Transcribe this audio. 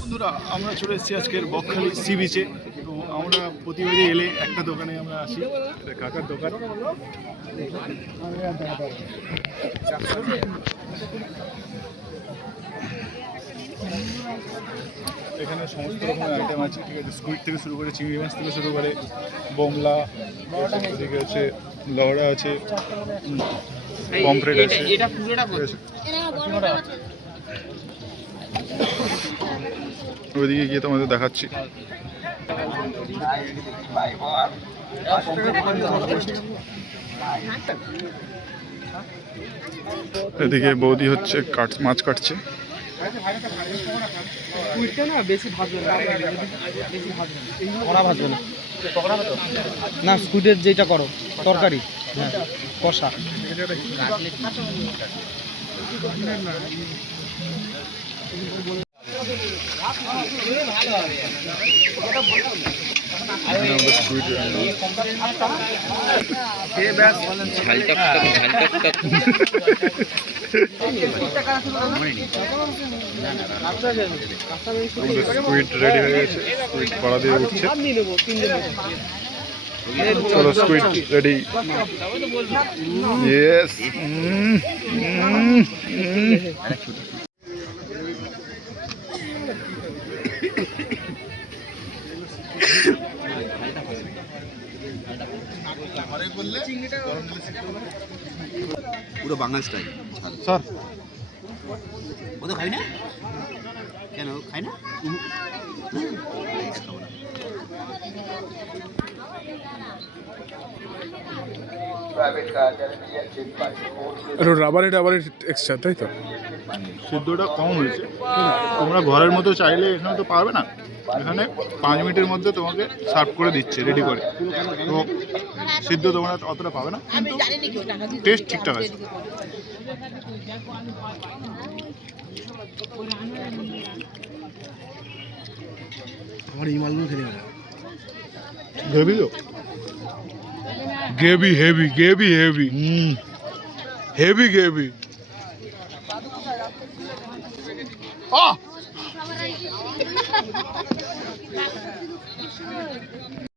বন্ধুরা আমরা চলে এসেছি আজকের বকখালি সি বিচে। তো আমরা প্রতিবারই এলে একটা দোকানে আমরা আসি, কাকার দোকান। এখানে সমস্ত রকমের আইটেম আছে, ঠিক আছে। স্কুইড থেকে শুরু করে চিংড়ি মাছ থেকে শুরু করে বোমলা, এদিকে হচ্ছে লহড়া আছে, পমফ্রেট আছে। ওইদিকে গিয়ে তোমাদের দেখাচ্ছি। এদিকে বৌদি হচ্ছে মাছ কাটছে। না স্কুইডের যেটা করো তরকারি কষা। স্কুইড রেডি হয়ে গেছে, স্কুইড কড়া দিয়ে উঠছে। চলো স্কুইড রেডি। ইয়েস। পুরো বাঙাল স্টাইল স্যার ও তো খাই না কেন খাই না রাবারি এক্সট্রা, তাই তো? সিদ্ধটা কম হয়েছে। তোমরা ঘরের মতো চাইলে এখানে তো পারবে না, এখানে 5 মিনিটের মধ্যে তোমাকে সার্ভ করে দিচ্ছে রেডি করে। তো সিদ্ধ তোমরা অতটা পাবে না, টেস্ট ঠিকঠাক আছে। আমার এই মালগুলো খেতে হবে। গ্রেভি তো gravy heavy gravy heavy heavy gravy.